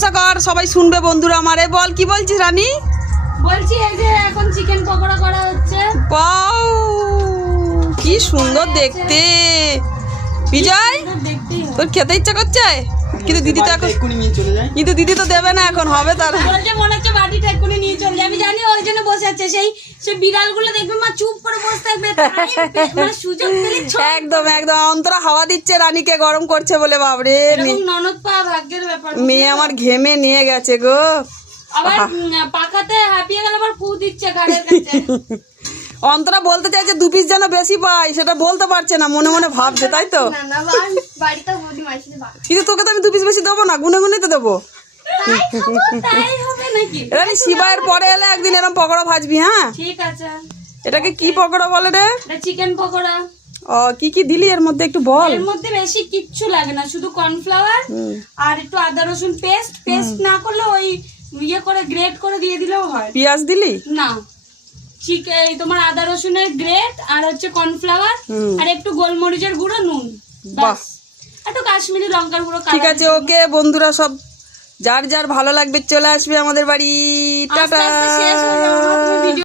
প্রশংসা কর, সবাই শুনবে বন্ধুরা আমারে। বল কি বলছিস রানী? বলছি এই যে এখন চিকেন পকোড়া করা হচ্ছে। পাও কি সুন্দর দেখতে। বিজয় তোর খেতে ইচ্ছা করছে, কিন্তু দিদি তো এখন দিদি তো দেবে না, এখন হবে তার। বলছে মনে হচ্ছে বাটিটা এক্ষুনি নিয়ে চলে যাবে। আমি জানি ওই জন্য বসে আছে। সেই বিড়ালগুলো দেখবে মা চুপ করে বসে থাকবে, মানে সুযোগ পেলে একদম একদম অন্তরা হাওয়া দিচ্ছে রানীকে, গরম করছে বলে। বাবরে ননদ পাওয়া ভাগ্যের ব্যাপার। মেয়ে আমার ঘেমে নিয়ে গেছে গো। আবার পাকাতে হাঁপিয়ে গেলে আবার ফু দিচ্ছে ঘাড়ের কাছে। অন্তরা বলতে চাইছে 2 পিস যেন বেশি পাই, সেটা বলতে পারছে না, মনে মনে ভাবছে, তাই তো? কিন্তু তোকে তো আমি 2 পিস বেশি দেবো না, গুনে গুনে তো দেবো। তাই হবে নাকি? রানী শিবায়ের পরে এলে একদিন এরকম পকোড়া ভাজবি, হ্যাঁ? ঠিক আছে। এটাকে কি পকোড়া বলে রে? চিকেন পকোড়া। ও কি কি দিলি এর মধ্যে একটু বল। এর মধ্যে বেশি কিচ্ছু লাগে না, শুধু কর্নফ্লাওয়ার আর একটু আদা রসুন পেস্ট না করলে ওই ইয়ে করে গ্রেট করে দিয়ে দিলেও হয়। পেঁয়াজ দিলি না, চিকেন তোমার আদা রসুনের গ্রেট আর হচ্ছে কর্নফ্লাওয়ার আর একটু গোলমরিচের গুঁড়ো, নুন, বাস, একটু কাশ্মীরি লঙ্কার গুঁড়ো। ঠিক আছে, ওকে বন্ধুরা, সব যার যার ভালো লাগবে চলে আসবে আমাদের বাড়ি। টাটা।